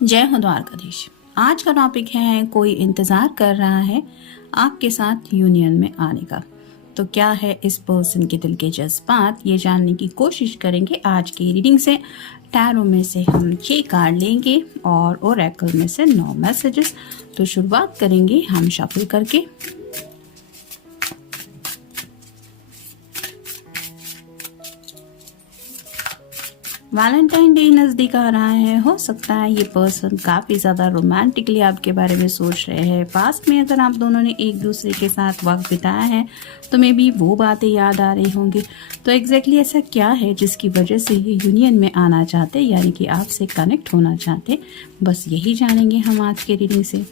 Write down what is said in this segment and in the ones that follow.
जय हो द्वारकाधीश। आज का टॉपिक है कोई इंतज़ार कर रहा है आपके साथ यूनियन में आने का। तो क्या है इस पर्सन के दिल के जज्बात, ये जानने की कोशिश करेंगे आज की रीडिंग से। टैरो में से हम 6 कार्ड लेंगे और ओरेकल में से 9 मैसेजेस। तो शुरुआत करेंगे हम शफल करके। वैलेंटाइन डे नज़दीक आ रहा है। हो सकता है ये पर्सन काफ़ी ज़्यादा रोमांटिकली आपके बारे में सोच रहे हैं। पास्ट में अगर आप दोनों ने एक दूसरे के साथ वक्त बिताया है तो मे बी वो बातें याद आ रही होंगी। तो एग्जैक्टली ऐसा क्या है जिसकी वजह से ये यूनियन में आना चाहते, यानी कि आपसे कनेक्ट होना चाहते, बस यही जानेंगे हम आज के रीडिंग से।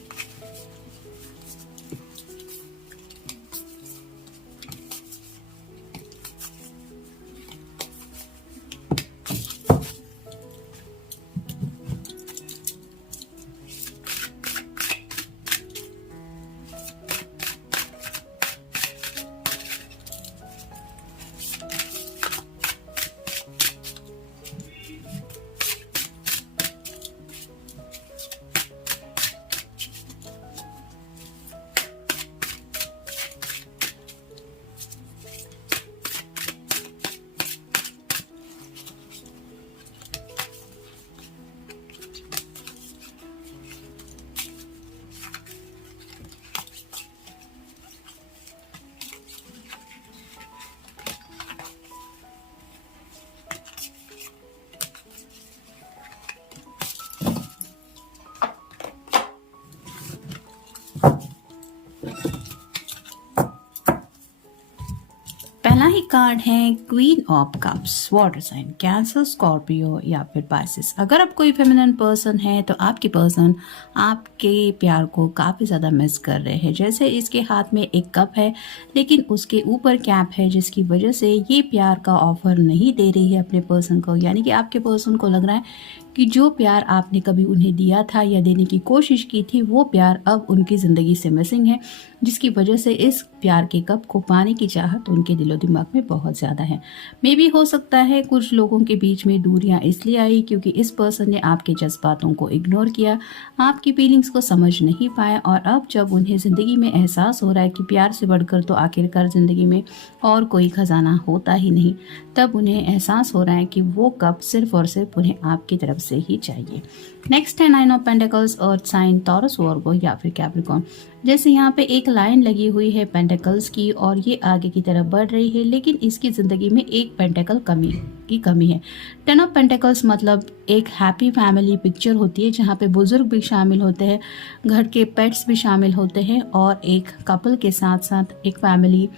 पहला ही कार्ड है queen of cups, water sign, Cancer, Scorpio या फिर पाइसेस। अगर आप कोई फेमिनिन पर्सन है तो आपकी पर्सन आपके प्यार को काफ़ी ज़्यादा मिस कर रहे हैं। जैसे इसके हाथ में एक कप है लेकिन उसके ऊपर कैप है, जिसकी वजह से ये प्यार का ऑफर नहीं दे रही है अपने पर्सन को। यानी कि आपके पर्सन को लग रहा है कि जो प्यार आपने कभी उन्हें दिया था या देने की कोशिश की थी, वो प्यार अब उनकी ज़िंदगी से मिसिंग है, जिसकी वजह से इस प्यार के कप को पाने की चाहत उनके दिलो दिमाग में बहुत ज़्यादा है। मे भी हो सकता है कुछ लोगों के बीच में दूरियां इसलिए आई क्योंकि इस पर्सन ने आपके जज्बातों को इग्नोर किया, आपकी फीलिंग्स को समझ नहीं पाया। और अब जब उन्हें ज़िंदगी में एहसास हो रहा है कि प्यार से बढ़कर तो आखिरकार ज़िंदगी में और कोई खजाना होता ही नहीं, तब उन्हें एहसास हो रहा है कि वो कप सिर्फ और सिर्फ उन्हें आपकी तरफ से ही चाहिए। नेक्स्ट है 9 of pentacles, earth sign, Taurus, Virgo या फिर कैप्रिकॉर्न। जैसे यहाँ पे एक लाइन लगी हुई है पेंटिकल्स की और ये आगे की तरफ बढ़ रही है, लेकिन इसकी ज़िंदगी में एक पेंटिकल की कमी है। 10 ऑफ पेंटिकल्स मतलब एक हैप्पी फैमिली पिक्चर होती है जहाँ पे बुजुर्ग भी शामिल होते हैं, घर के पेट्स भी शामिल होते हैं और एक कपल के साथ साथ एक फैमिली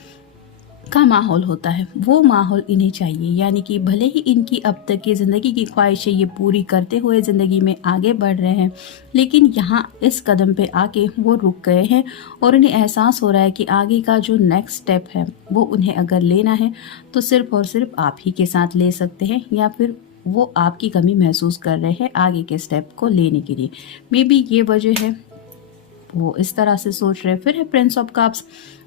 का माहौल होता है। वो माहौल इन्हें चाहिए, यानी कि भले ही इनकी अब तक की ज़िंदगी की ख्वाहिशें ये पूरी करते हुए ज़िंदगी में आगे बढ़ रहे हैं, लेकिन यहाँ इस कदम पे आके वो रुक गए हैं और उन्हें एहसास हो रहा है कि आगे का जो नेक्स्ट स्टेप है वो उन्हें अगर लेना है तो सिर्फ और सिर्फ आप ही के साथ ले सकते हैं, या फिर वो आपकी कमी महसूस कर रहे हैं आगे के स्टेप को लेने के लिए। मे बी ये वजह है वो इस तरह से सोच रहे। फिर है prince of cups,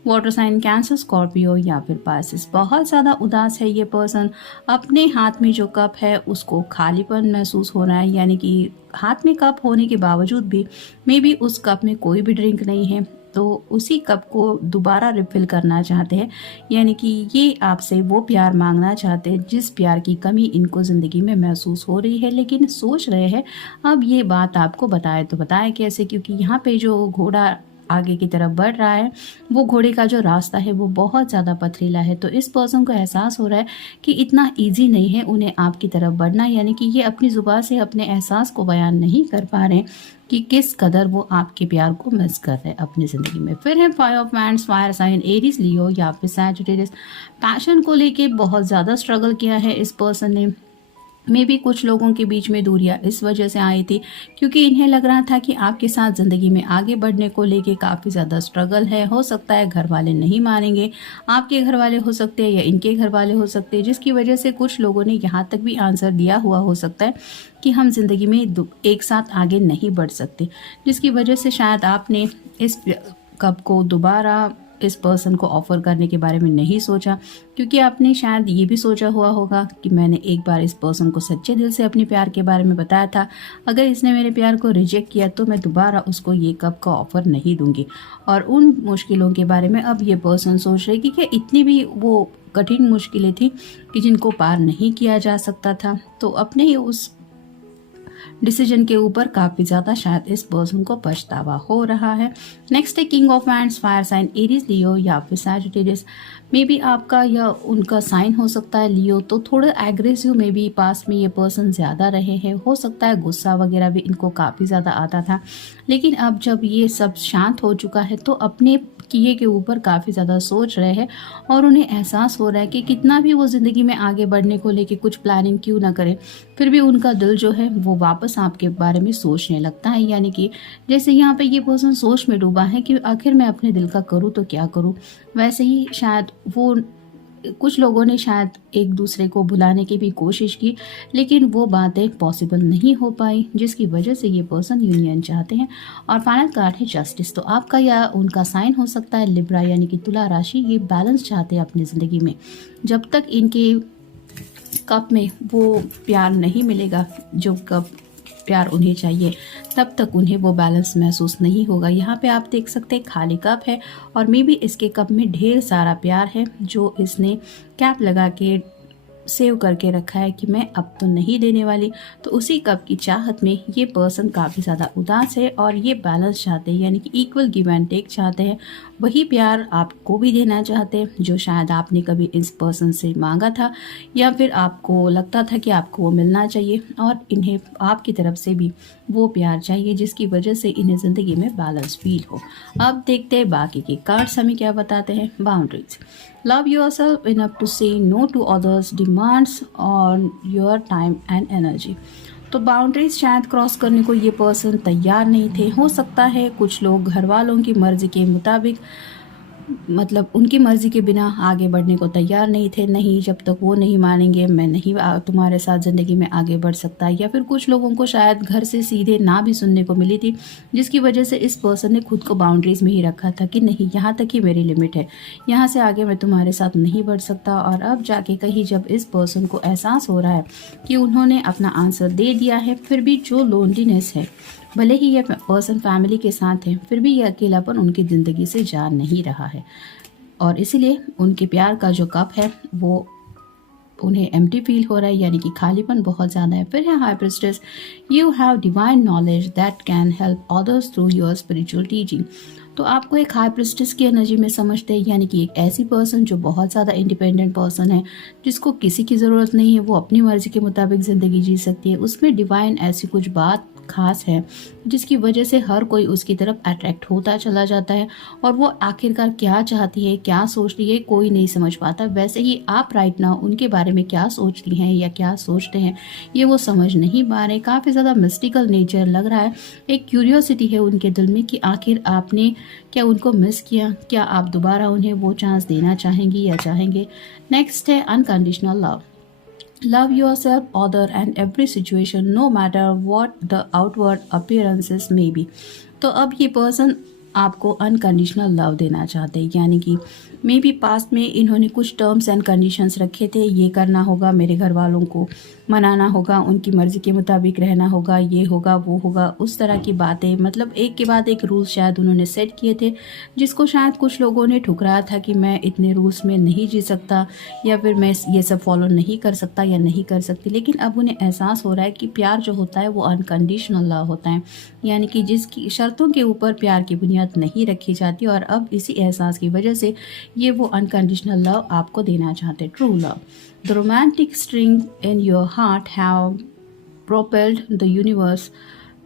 water sign, Cancer, Scorpio या फिर पाइसेस। बहुत ज़्यादा उदास है ये पर्सन। अपने हाथ में जो कप है उसको खालीपन महसूस हो रहा है, यानी कि हाथ में कप होने के बावजूद भी मे बी उस कप में कोई भी ड्रिंक नहीं है, तो उसी कप को दोबारा रिफिल करना चाहते हैं। यानी कि ये आपसे वो प्यार मांगना चाहते हैं जिस प्यार की कमी इनको ज़िंदगी में महसूस हो रही है, लेकिन सोच रहे हैं अब ये बात आपको बताए तो बताए कैसे, क्योंकि यहाँ पे जो घोड़ा आगे की तरफ बढ़ रहा है वो घोड़े का जो रास्ता है वो बहुत ज़्यादा पथरीला है। तो इस पर्सन को एहसास हो रहा है कि इतना इजी नहीं है उन्हें आपकी तरफ बढ़ना, यानी कि ये अपनी ज़ुबान से अपने एहसास को बयान नहीं कर पा रहे कि किस कदर वो आपके प्यार को मिस कर रहे हैं अपनी ज़िंदगी में। फिर है 5 of wands, fire sign, Aries, Leo या फिर सैजिटेरियस। पैशन को लेके बहुत ज़्यादा स्ट्रगल किया है इस पर्सन ने। मे भी कुछ लोगों के बीच में दूरियां इस वजह से आई थी क्योंकि इन्हें लग रहा था कि आपके साथ ज़िंदगी में आगे बढ़ने को लेके काफ़ी ज़्यादा स्ट्रगल है। हो सकता है घर वाले नहीं मानेंगे, आपके घर वाले हो सकते हैं या इनके घर वाले हो सकते हैं, जिसकी वजह से कुछ लोगों ने यहाँ तक भी आंसर दिया हुआ हो सकता है कि हम ज़िंदगी में एक साथ आगे नहीं बढ़ सकते, जिसकी वजह से शायद आपने इस कप को दोबारा इस पर्सन को ऑफर करने के बारे में नहीं सोचा, क्योंकि आपने शायद ये भी सोचा हुआ होगा कि मैंने एक बार इस पर्सन को सच्चे दिल से अपने प्यार के बारे में बताया था, अगर इसने मेरे प्यार को रिजेक्ट किया तो मैं दोबारा उसको ये कप का ऑफर नहीं दूंगी। और उन मुश्किलों के बारे में अब ये पर्सन सोच रहे कि इतनी भी वो कठिन मुश्किलें थी कि जिनको पार नहीं किया जा सकता था। तो अपने ही उस डिसीजन के ऊपर काफी ज्यादा शायद इस पर्सन को पछतावा हो रहा है। नेक्स्ट है king of wands, fire sign Aries Leo या फिर सैजिटेरियस। मे बी आपका या उनका साइन हो सकता है लियो, तो थोड़े एग्रेसिव में भी पास में ये पर्सन ज्यादा रहे हैं। हो सकता है गुस्सा वगैरह भी इनको काफी ज्यादा आता था, लेकिन अब जब ये सब शांत हो चुका है तो अपने किए के ऊपर काफ़ी ज़्यादा सोच रहे हैं और उन्हें एहसास हो रहा है कि कितना भी वो ज़िंदगी में आगे बढ़ने को लेके कुछ प्लानिंग क्यों ना करें, फिर भी उनका दिल जो है वो वापस आपके बारे में सोचने लगता है। यानी कि जैसे यहाँ पे ये पर्सन सोच में डूबा है कि आखिर मैं अपने दिल का करूँ तो क्या करूँ, वैसे ही शायद वो कुछ लोगों ने शायद एक दूसरे को भुलाने की भी कोशिश की, लेकिन वो बातें पॉसिबल नहीं हो पाई, जिसकी वजह से ये पर्सन यूनियन चाहते हैं। और फाइनल कार्ड है जस्टिस। तो आपका या उनका साइन हो सकता है लिब्रा यानी कि तुला राशि। ये बैलेंस चाहते हैं अपनी ज़िंदगी में। जब तक इनके कप में वो प्यार नहीं मिलेगा जो कप प्यार उन्हें चाहिए, तब तक उन्हें वो बैलेंस महसूस नहीं होगा। यहाँ पे आप देख सकते हैं खाली कप है और मे बी इसके कप में ढेर सारा प्यार है जो इसने कैप लगा के सेव करके रखा है कि मैं अब तो नहीं देने वाली। तो उसी कप की चाहत में ये पर्सन काफ़ी ज़्यादा उदास है और ये बैलेंस चाहते हैं, यानी कि इक्वल गिव एंड टेक चाहते हैं। वही प्यार आपको भी देना चाहते हैं जो शायद आपने कभी इस पर्सन से मांगा था या फिर आपको लगता था कि आपको वो मिलना चाहिए, और इन्हें आपकी तरफ से भी वो प्यार चाहिए जिसकी वजह से इन्हें ज़िंदगी में बैलेंस फील हो। अब देखते हैं बाकी के कार्ड्स हमें क्या बताते हैं। Boundaries, love yourself enough to say no to others demands on your time and energy। तो बाउंड्रीज शायद क्रॉस करने को ये पर्सन तैयार नहीं थे। हो सकता है कुछ लोग घर वालों की मर्जी के मुताबिक, मतलब उनकी मर्जी के बिना आगे बढ़ने को तैयार नहीं थे। नहीं, जब तक वो नहीं मानेंगे मैं नहीं तुम्हारे साथ ज़िंदगी में आगे बढ़ सकता। या फिर कुछ लोगों को शायद घर से सीधे ना भी सुनने को मिली थी, जिसकी वजह से इस पर्सन ने खुद को बाउंड्रीज में ही रखा था कि नहीं, यहाँ तक ही मेरी लिमिट है, यहाँ से आगे मैं तुम्हारे साथ नहीं बढ़ सकता। और अब जाके कहीं जब इस पर्सन को एहसास हो रहा है कि उन्होंने अपना आंसर दे दिया है, फिर भी जो लोनलीनेस है, भले ही यह पर्सन फैमिली के साथ है, फिर भी यह अकेलापन उनकी ज़िंदगी से जा नहीं रहा है और इसीलिए उनके प्यार का जो कप है वो उन्हें एम्प्टी फील हो रहा है, यानी कि खालीपन बहुत ज़्यादा है। फिर है high priestess, you have divine knowledge that can help others through your spiritual teaching. तो आपको एक हाई प्रिस्टेस की एनर्जी में समझते हैं, यानी कि एक ऐसी पर्सन जो बहुत ज़्यादा इंडिपेंडेंट पर्सन है, जिसको किसी की ज़रूरत नहीं है, वो अपनी मर्जी के मुताबिक ज़िंदगी जी सकती है। उसमें डिवाइन ऐसी कुछ बात खास है जिसकी वजह से हर कोई उसकी तरफ अट्रैक्ट होता चला जाता है और वो आखिरकार क्या चाहती है, क्या सोच रही है, कोई नहीं समझ पाता। वैसे ही आप राइट नाउ उनके बारे में क्या सोच रही हैं या क्या सोचते हैं ये वो समझ नहीं पा रहे। काफ़ी ज़्यादा मिस्टिकल नेचर लग रहा है। एक क्यूरियोसिटी है उनके दिल में कि आखिर आपने क्या उनको मिस किया, क्या आप दोबारा उन्हें वो चांस देना चाहेंगी या चाहेंगे। नेक्स्ट है unconditional love, love yourself, other and every situation no matter what the outward appearances may be। तो अब ये पर्सन आपको अनकंडीशनल लव देना चाहते हैं, यानी कि मे बी पास्ट में इन्होंने कुछ टर्म्स एंड कंडीशंस रखे थे, ये करना होगा, मेरे घर वालों को मनाना होगा, उनकी मर्जी के मुताबिक रहना होगा, ये होगा वो होगा, उस तरह की बातें, मतलब एक के बाद एक रूल्स शायद उन्होंने सेट किए थे, जिसको शायद कुछ लोगों ने ठुकराया था कि मैं इतने रूल्स में नहीं जी सकता या फिर मैं ये सब फॉलो नहीं कर सकता या नहीं कर सकती। लेकिन अब उन्हें एहसास हो रहा है कि प्यार जो होता है वो अनकंडीशनल लव होता है, यानी कि जिसकी शर्तों के ऊपर प्यार की बुनियाद नहीं रखी जाती। और अब इसी एहसास की वजह से ये वो अनकंडीशनल लव आपको देना चाहते, true love. The romantic string in your heart have propelled the universe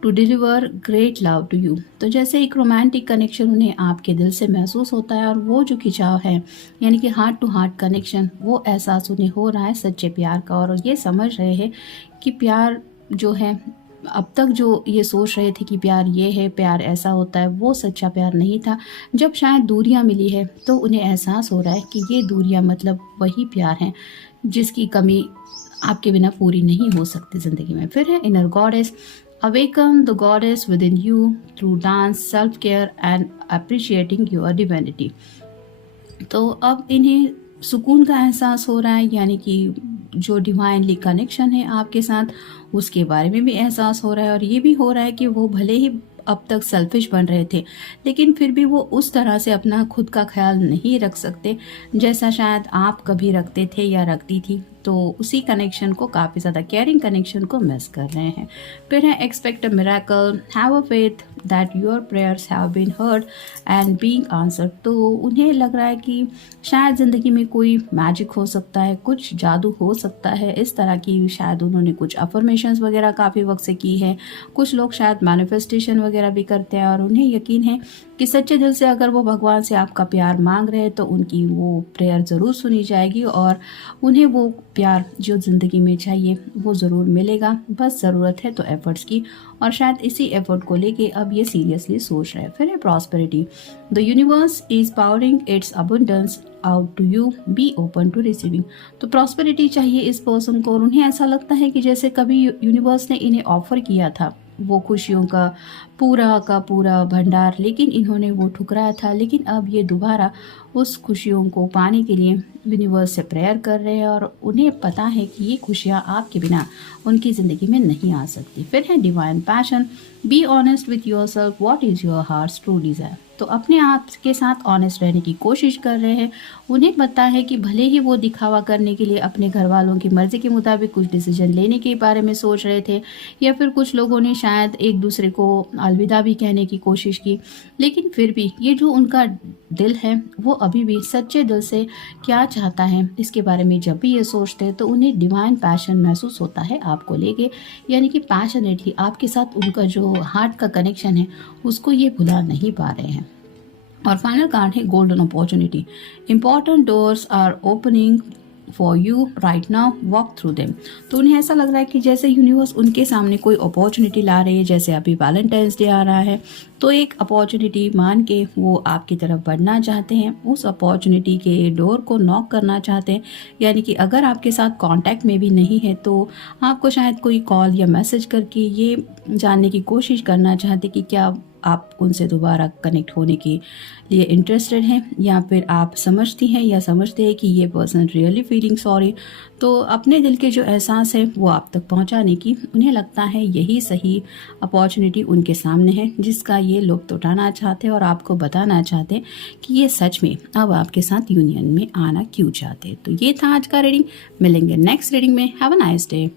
to deliver great love to you. तो जैसे एक रोमांटिक कनेक्शन उन्हें आपके दिल से महसूस होता है और वो जो खिंचाव है, यानी कि हार्ट टू हार्ट कनेक्शन, वो एहसास उन्हें हो रहा है सच्चे प्यार का। और ये समझ रहे हैं कि प्यार जो है, अब तक जो ये सोच रहे थे कि प्यार ये है, प्यार ऐसा होता है, वो सच्चा प्यार नहीं था। जब शायद दूरियां मिली है तो उन्हें एहसास हो रहा है कि ये दूरियां मतलब वही प्यार है जिसकी कमी आपके बिना पूरी नहीं हो सकती ज़िंदगी में। फिर है inner goddess, awaken the goddess within you through dance, self-care and appreciating your divinity। तो अब इन्हें सुकून का एहसास हो रहा है, यानी कि जो डिवाइनली कनेक्शन है आपके साथ उसके बारे में भी एहसास हो रहा है, और ये भी हो रहा है कि वो भले ही अब तक सेल्फिश बन रहे थे लेकिन फिर भी वो उस तरह से अपना खुद का ख्याल नहीं रख सकते जैसा शायद आप कभी रखते थे या रखती थी। तो उसी कनेक्शन को, काफ़ी ज़्यादा केयरिंग कनेक्शन को मिस कर रहे हैं। फिर है expect a miracle, have a faith that your prayers have been heard and being answered. तो उन्हें लग रहा है कि शायद ज़िंदगी में कोई मैजिक हो सकता है, कुछ जादू हो सकता है, इस तरह की शायद उन्होंने कुछ अफर्मेशंस वगैरह काफ़ी वक्त से की है। कुछ लोग शायद मैनिफेस्टेशन वगैरह भी करते हैं और उन्हें यकीन है कि सच्चे दिल से अगर वो भगवान से आपका प्यार मांग रहे हैं तो उनकी वो प्रेयर ज़रूर सुनी जाएगी और उन्हें वो प्यार जो ज़िंदगी में चाहिए वो ज़रूर मिलेगा। बस ज़रूरत है तो एफर्ट्स की, और शायद इसी एफर्ट को लेके अब ये सीरियसली सोच रहे हैं। फिर है prosperity, the universe is powering its abundance out to you, be open to receiving. तो प्रॉस्पेरिटी चाहिए इस पर्सन को और उन्हें ऐसा लगता है कि जैसे कभी यूनिवर्स ने इन्हें ऑफर किया था वो खुशियों का पूरा भंडार, लेकिन इन्होंने वो ठुकराया था। लेकिन अब ये दोबारा उस खुशियों को पाने के लिए यूनिवर्स से प्रेयर कर रहे हैं और उन्हें पता है कि ये खुशियाँ आपके बिना उनकी ज़िंदगी में नहीं आ सकती। फिर है divine passion, be honest with your self, what is your hearts true desire. तो अपने आप के साथ ऑनेस्ट रहने की कोशिश कर रहे हैं। उन्हें पता है कि भले ही वो दिखावा करने के लिए अपने घर वालों की मर्जी के मुताबिक कुछ डिसीजन लेने के बारे में सोच रहे थे, या फिर कुछ लोगों ने शायद एक दूसरे को अलविदा भी कहने की कोशिश की, लेकिन फिर भी ये जो उनका दिल है वो अभी भी सच्चे दिल से क्या चाहता है इसके बारे में जब भी ये सोचते हैं तो उन्हें डिवाइन पैशन महसूस होता है आपको लेके, यानी कि पैशनेटली आपके साथ उनका जो हार्ट का कनेक्शन है उसको ये भुला नहीं पा रहे हैं। और फाइनल कार्ड है golden opportunity, important doors are opening for you right now, walk through them. तो उन्हें ऐसा लग रहा है कि जैसे यूनिवर्स उनके सामने कोई अपॉर्चुनिटी ला रही है, जैसे अभी वैलेंटाइंस डे आ रहा है तो एक अपॉर्चुनिटी मान के वो आपकी तरफ बढ़ना चाहते हैं, उस अपॉर्चुनिटी के डोर को नॉक करना चाहते हैं। यानी कि अगर आपके साथ कांटेक्ट में भी नहीं है तो आपको शायद कोई कॉल या मैसेज करके ये जानने की कोशिश करना चाहते कि क्या आप उनसे दोबारा कनेक्ट होने के लिए इंटरेस्टेड हैं, या फिर आप समझती हैं या समझते हैं कि ये पर्सन रियली फीलिंग सॉरी। तो अपने दिल के जो एहसास है वो आप तक पहुंचाने की उन्हें लगता है यही सही अपॉर्चुनिटी उनके सामने है जिसका ये लुत्फ उठाना चाहते हैं और आपको बताना चाहते हैं कि ये सच में अब आपके साथ यूनियन में आना क्यों चाहते हैं। तो ये था आज का रीडिंग, मिलेंगे नेक्स्ट रीडिंग में। Have a nice day.